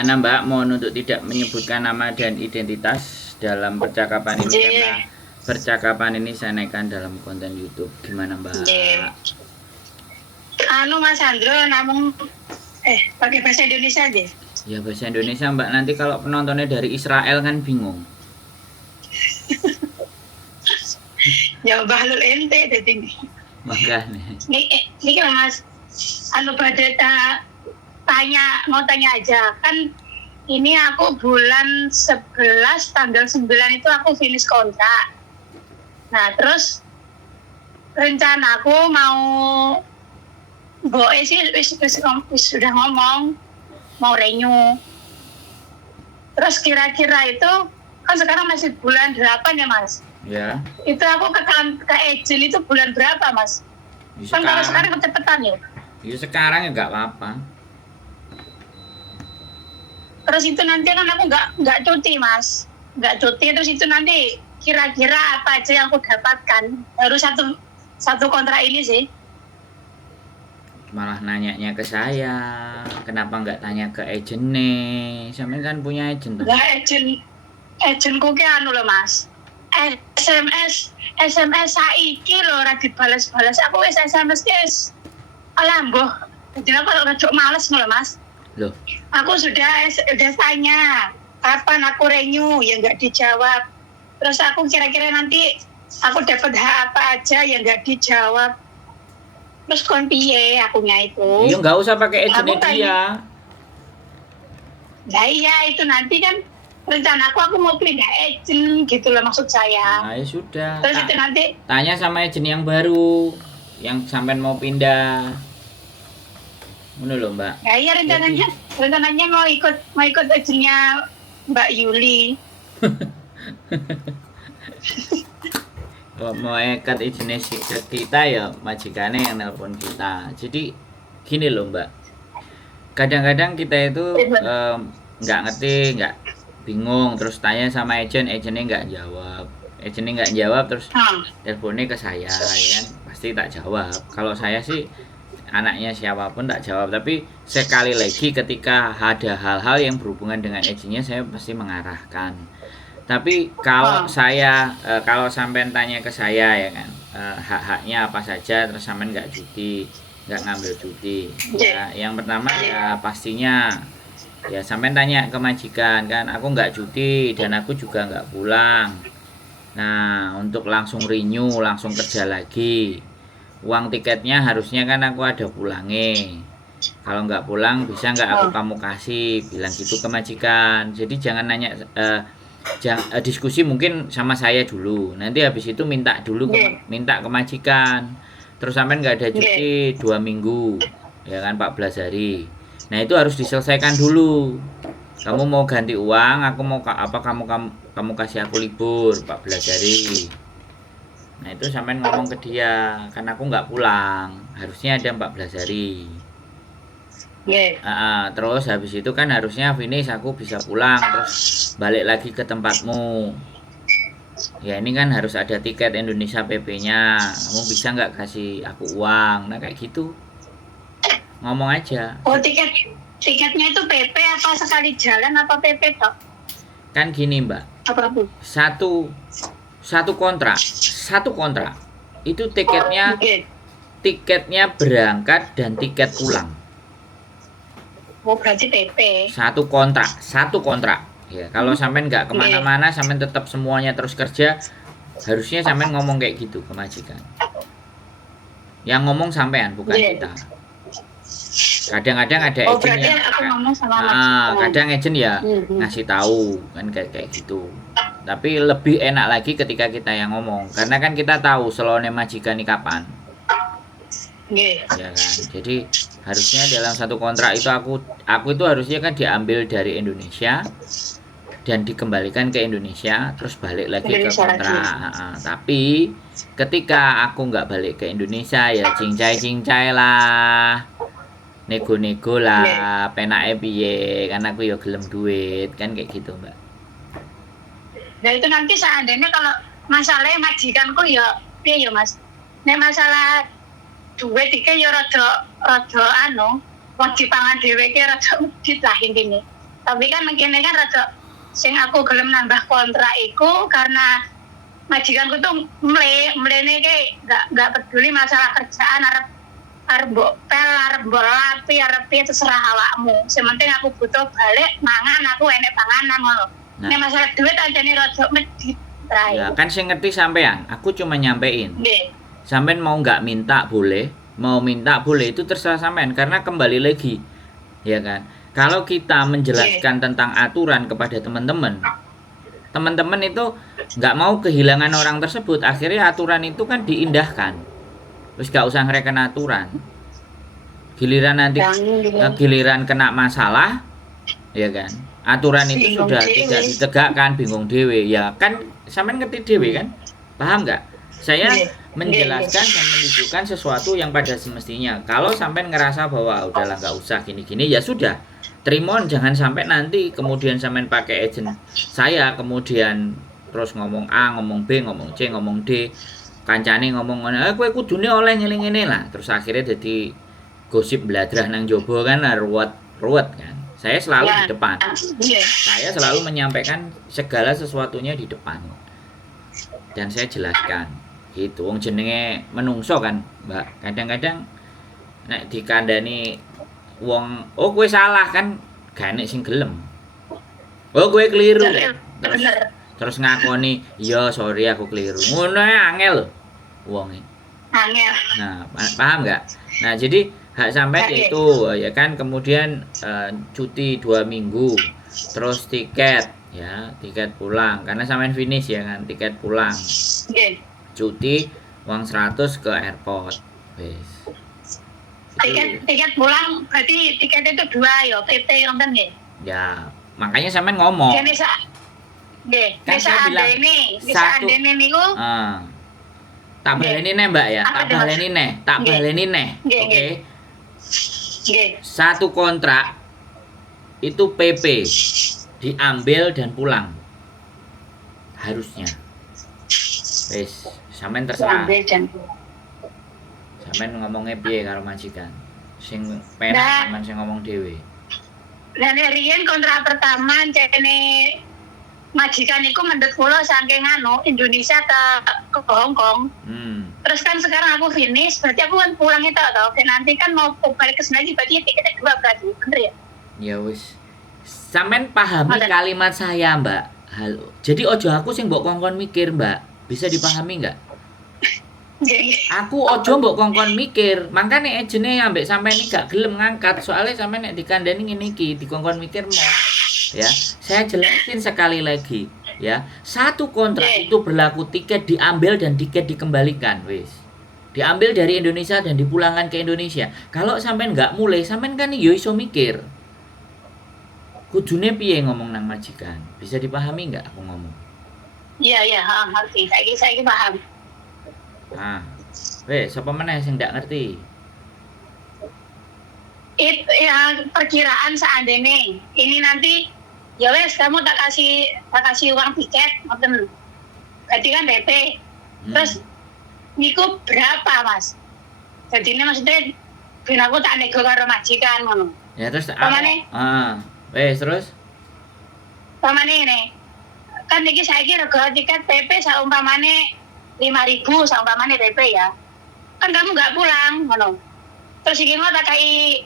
Gimana Mbak, mohon untuk tidak menyebutkan nama dan identitas dalam percakapan ini karena percakapan ini saya naikkan dalam konten YouTube. Gimana Mbak? Mas Andro, namun pakai bahasa Indonesia aja. Ya bahasa Indonesia Mbak, nanti kalau penontonnya dari Israel kan bingung. Ya bahlul ente jadi ini. Makanya. Ini kan Mas, mau tanya aja kan. Ini aku bulan 11 tanggal 9 itu aku finish kontrak. Nah terus rencana aku mau sih sudah ngomong mau renew. Terus kira-kira itu kan sekarang masih bulan 8 ya Mas? Ya. Itu aku ke agent itu bulan berapa Mas? Kan kalau sekarang kecepatan ya? Ya sekarang ya nggak apa-apa. Terus itu nanti kan aku nggak cuti Mas, nggak cuti. Terus itu nanti kira-kira apa aja yang aku dapatkan? Harus satu kontrak ini sih. Malah nanyanya ke saya, kenapa nggak tanya ke agentnya? Sampai kan punya agent tuh. Lah agentku ki anu loh Mas, SMS saiki lho ora dibalas-balas. Aku wis SMS guys. Alah mbuh. Jadi aku rada males lho Mas. Loh, aku sudah tanya kapan aku renew, ya nggak dijawab. Terus aku kira-kira nanti aku dapat hak apa aja yang nggak dijawab. Terus kon piye akunya itu? iya nggak usah pakai agentnya dia. Nah iya itu nanti kan rencana aku mau pindah agent gitu loh maksud saya. Nah ya sudah. Terus itu nanti tanya sama agent yang baru, yang sampean mau pindah. Mana loh Mbak? Ya iya rencananya mau ikut agentnya Mbak Yuli. Kalau mau ikat agentnya kita ya majikannya yang nelpon kita. Jadi gini loh Mbak, kadang-kadang kita itu nggak ngerti, nggak bingung, terus tanya sama agentnya nggak jawab, terus teleponnya ke saya, ya pasti tak jawab. Kalau saya sih anaknya siapapun tak jawab, tapi sekali lagi ketika ada hal-hal yang berhubungan dengan agentnya saya pasti mengarahkan. Tapi kalau kalau sampean tanya ke saya ya kan, hak-haknya apa saja, terus sampean nggak ngambil cuti ya, yang pertama ya pastinya ya sampean tanya ke majikan kan, aku nggak cuti dan aku juga nggak pulang. Nah untuk langsung renew, langsung kerja lagi, uang tiketnya harusnya kan aku ada pulangnya. Kalau nggak pulang bisa nggak kamu kasih, bilang gitu ke majikan. Jadi jangan nanya, diskusi mungkin sama saya dulu, nanti habis itu minta ke majikan. Terus sampai nggak ada cuti 2 minggu ya kan, 14 hari. Nah itu harus diselesaikan dulu. Kamu mau ganti uang, aku mau apa, kamu kasih aku libur 14 hari. Nah itu sampai ngomong ke dia, karena aku nggak pulang, harusnya ada 14 hari. Terus habis itu kan harusnya finish, aku bisa pulang terus balik lagi ke tempatmu. Ya ini kan harus ada tiket Indonesia PP-nya, kamu bisa nggak kasih aku uang? Nah kayak gitu, ngomong aja. Oh tiketnya itu PP apa sekali jalan apa PP toh? Kan gini Mbak, satu kontrak itu tiketnya berangkat dan tiket pulang. Oh berarti PP. Satu kontrak ya. Kalau sampean nggak kemana-mana, sampean tetap semuanya terus kerja, harusnya sampean ngomong kayak gitu ke majikan. Yang ngomong sampean, bukan kita. Kadang-kadang ada agent kadang agent ya ngasih tahu kan kayak gitu. Tapi lebih enak lagi ketika kita yang ngomong, karena kan kita tahu selone majikan ini kapan. Ya kan. Jadi harusnya dalam satu kontrak itu aku itu harusnya kan diambil dari Indonesia dan dikembalikan ke Indonesia, terus balik lagi ke kontrak. Tapi ketika aku nggak balik ke Indonesia ya cincai lah, nego-nego lah, penake piye kan, aku ya gelem duit kan, kayak gitu Mbak. Nah itu nanti seandainya kalau masalahnya majikanku ya piye ya Mas, nek masalah duit iki ya rada wajib pangan dhewe iki rada medhit lah intine. Tapi kan kene kan rada sing aku gelem nambah kontrak iku karena majikanku tuh mlene ke nggak peduli masalah kerjaan, arep mbok pel, arep mbok lapi, arep piye terserah awakmu. Sementing aku butuh balik mangan, aku enek panganan ngono. Nek masalah duit anjane rada medhit terakhir. Ya kan sing ngerti sampean, aku cuma nyampein. Nggih. Sampean mau nggak minta boleh, mau minta boleh, itu terserah sampean karena kembali lagi, ya kan. Kalau kita menjelaskan tentang aturan kepada teman-teman itu nggak mau kehilangan orang tersebut, akhirnya aturan itu kan diindahkan. Terus gak usah ngereken aturan. Giliran nanti giliran kena masalah, ya kan. Aturan itu Bingung sudah dewe. tidak ditegakkan, bingung dewe. Ya kan, sampean ngerti dewe kan? Paham nggak? Saya Nggih. menjelaskan dan menunjukkan sesuatu yang pada semestinya. Kalau sampean ngerasa bahwa udahlah nggak usah gini-gini, ya sudah. Trimon, jangan sampai nanti kemudian sampean pakai agent saya, kemudian terus ngomong A, ngomong B, ngomong C, ngomong D, kancane ngomong ngono, kowe kudune oleh ngene-ngene lah. Terus akhirnya jadi gosip bladrah nang jobo kan, ruwet kan. Saya selalu di depan. Nggih. Saya selalu menyampaikan segala sesuatunya di depan. Dan saya jelaskan. Gitu. Wong jenenge menungso kan, Mbak. Kadang-kadang nek dikandani wong, oh kowe salah kan, gak enek sing gelem. Oh kowe keliru. Bener. Terus ngakoni, "Iya, sorry aku keliru." Ngono ae angel lho wonge. Angel. Nah, paham nggak? Nah, jadi hak sampai Oke. itu ya kan, kemudian cuti 2 minggu, terus tiket ya, tiket pulang karena sampean finish ya kan, tiket pulang, Nggih. cuti uang 100 ke airport. Wes. Tiket pulang berarti tiket itu 2 ya, PT ngoten nggih. Ya, makanya sampean ngomong. Kene nggih, Kan saya bilang, satu- niku Tak Nggih. baleni neh, Mbak ya. Apa Tak itu, Mas? baleni neh, tak Nggih. baleni neh. Nggih, Oke. nggih. Satu kontrak itu PP diambil dan pulang. Harusnya. Wes, sampean terserah. Ambil dan Sampean ngomongnya piye karo majikan? Sing penak Nah. sampean sing ngomong dhewe. dan riyen kontrak pertama cene majikan iku mendhet kula saking Indonesia ke Hong Kong. Terus kan sekarang aku finish, berarti aku kan pulang itu atau nanti kan mau balik ke sini lagi, berarti tiketnya 2 berarti, bener ya? Ya wis. Sampean pahami Ngoten. kalimat saya, Mbak. Halo. Jadi ojo aku sing mbok kongkon mikir, Mbak. Bisa dipahami nggak? Nggih. Aku ojo mbok kongkon mikir. Makanya ejene ambek sampean ini gak gelem ngangkat. Soalnya sampean nek dikandani ngene iki, dikongkon mikir mau. Ya, saya jelasin sekali lagi, ya. Satu kontrak Oke. itu berlaku tiket diambil dan tiket dikembalikan, wis. Diambil dari Indonesia dan dipulangkan ke Indonesia. Kalau sampean nggak mulai, sampean kan yo iso mikir. Kudune piye ngomong nang majikan? Bisa dipahami nggak aku ngomong? Iya, ngerti. Saya paham. Nah, wes, sapa meneh sing ndak ngerti? Itu ya perkiraan seandainya ini nanti ya wes kamu tak kasih uang tiket ngoten. Berarti kan DP. Terus niku berapa, Mas? Jadi ini maksudnya ben aku tak nego karo majikan ngono. Ya terus Pamane? wes terus Pamane ini. Kan iki saiki rego tiket PP saumpamane 5.000 saumpamane PP ya. Kan kamu nggak pulang ngono. Terus iki mau tak kai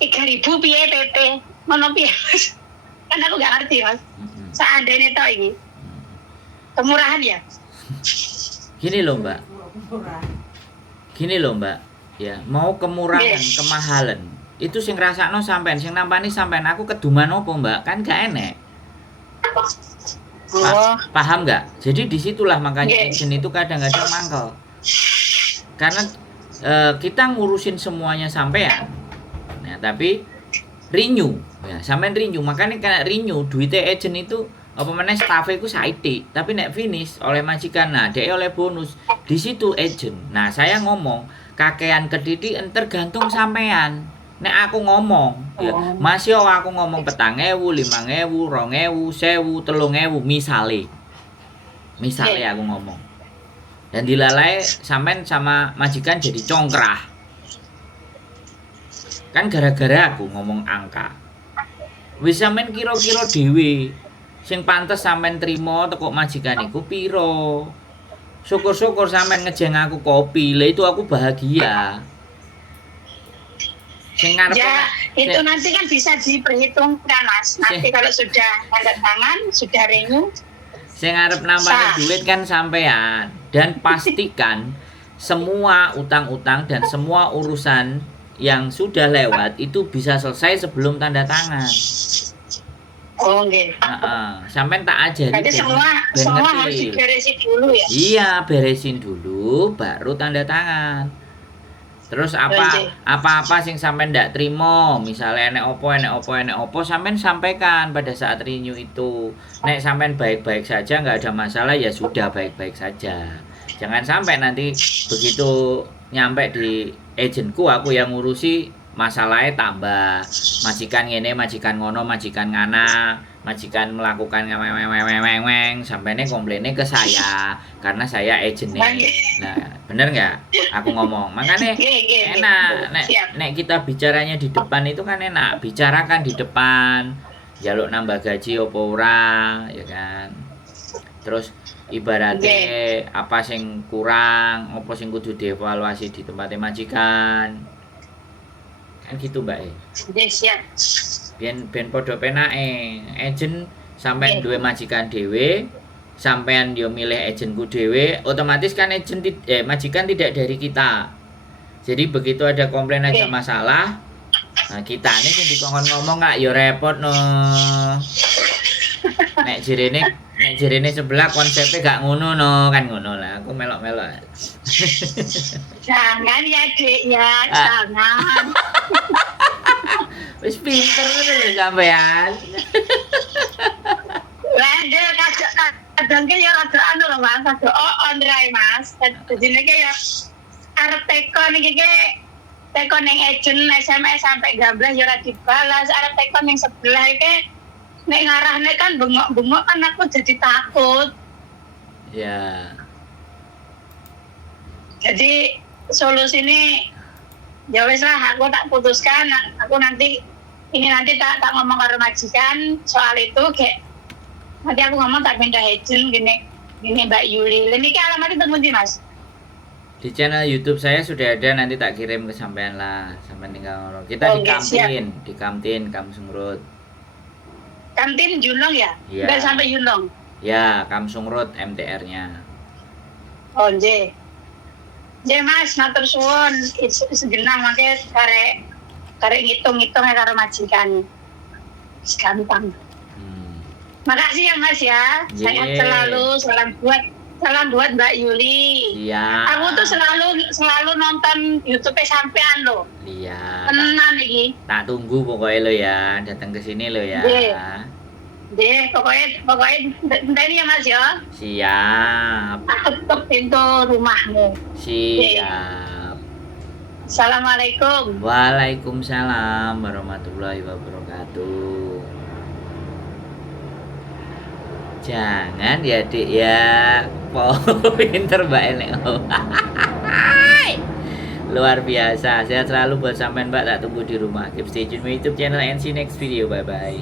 3.000 piye PP. Ngono piye, Mas? Kan aku nggak ngerti, Mas. Seandainya tau ini. Kemurahan ya? Gini loh, Mbak. Gini loh, Mbak. Ya, mau kemurahan, Yes. kemahalan. Itu sing ngrasakno sampean, sing nampani sampean, aku keduman opo, Mbak? Kan gak enek. Oh, Paham nggak? Jadi disitulah makanya Yes. agent itu kadang-kadang mangkel. Karena kita ngurusin semuanya sampean. Nah, tapi renew. Ya, sampean renew. Makanya kena renew duitnya agent itu apa meneh staff iku saithik, tapi nek finish oleh majikan, nah dhek oleh bonus. Di situ agent. Nah, saya ngomong kakean kedidikan tergantung sampean. Nek aku ngomong, ya, Mas yo aku ngomong 4.000, 5.000, 2.000, 1.000, 3.000 misale aku ngomong. Dan dilalai sampean sama majikan jadi congkrah. Kan gara-gara aku ngomong angka. Wis sampean kira-kira dhewe sing pantes sampean trima teko majikan iku piro. Syukur-syukur sampean ngejeng aku kopi. Lah itu aku bahagia. Sing ngarep Ya, itu nanti kan bisa diperhitungkan, Mas. Nanti kalau sudah tanda tangan, sudah renew, sing ngarep nambah duit kan sampean. Dan pastikan semua utang-utang dan semua urusan yang sudah lewat itu bisa selesai sebelum tanda tangan. oh nggih. Sampean tak ajari. Berarti semua harus diberesin dulu ya. Iya, beresin dulu baru tanda tangan. Terus apa-apa sing sampean ndak trimo, misalnya enek opo sampean sampaikan pada saat renew itu. Nek sampean baik-baik saja nggak ada masalah ya sudah baik-baik saja. Jangan sampai nanti begitu nyampe di agentku aku yang ngurusi masalahnya tambah. Majikan ngene, majikan ngono, majikan ngana, majikan melakukan ngeweng sampainya komplainnya ke saya karena saya agentnya. Nah, bener nggak aku ngomong? Makanya enak nek kita bicaranya di depan itu kan enak, bicarakan di depan, jaluk nambah gaji opo ora, ya kan. Terus ibaratnya apa sing kurang, apa sing kudu dievaluasi di tempatnya majikan. Kan gitu, Mbak. Siap. Ben padha penake. Agent sampean duwe majikan dhewe, sampean yo milih agentku dhewe, otomatis kan majikan tidak dari kita. Jadi begitu ada komplain ada masalah, nah kita nih sing dikongkon ngomong nggak yo repot no. Nek jirene sebelah konsepnya gak ngono no, kan ngono lah. Aku melok-melok. Jangan ya, Dek ya, jangan. Wis pinter ngono lho sampean. Lah ndek kadang ki ya rada anu lho Mas, rada on rai Mas. Dadine ki ya arep teko niki ki teko ning agent SMS sampai gamblas ya ora dibalas, arep teko ning sebelah iki nek ngarahne kan bengok-bengok kan aku jadi takut. Ya. Jadi solusi ini ya wis lah aku tak putuskan, aku nanti tak ngomong karo majikan soal itu kayak nanti aku ngomong tak pindah agent gini Mbak Yuli. Ini alamatnya temu di Mas. Di channel YouTube saya sudah ada, nanti tak kirim ke sampean lah, sampean tinggal ngomong. Kita di Kamtin Kamsung Road. Kantin Junong ya? Iya. Udah sampai Junong. Ya, Kamsung Road MTR-nya. Oh, nggih. Nggih Mas, matur suwun. Segenah mangke karek ngitung-ngitung karo majikan. Gampang. Makasih ya Mas ya. Sehat selalu, salam buat Mbak Yuli. Iya. Aku tuh selalu nonton YouTube sampean loh. Iya. Tenan iki. Tak tunggu pokoknya lo ya, datang ke sini lo ya. Deh, pokoknya enteni ya Mas ya. Siap. Tak ketuk pintu rumahmu. Siap. Assalamualaikum. Waalaikumsalam warahmatullahi wabarakatuh. Jangan ya Dik ya. Pinter Mbak Elek. Luar biasa. Sehat selalu buat sampean Mbak, tak tunggu di rumah. Keep stay tune with YouTube channel and see you next video. Bye bye.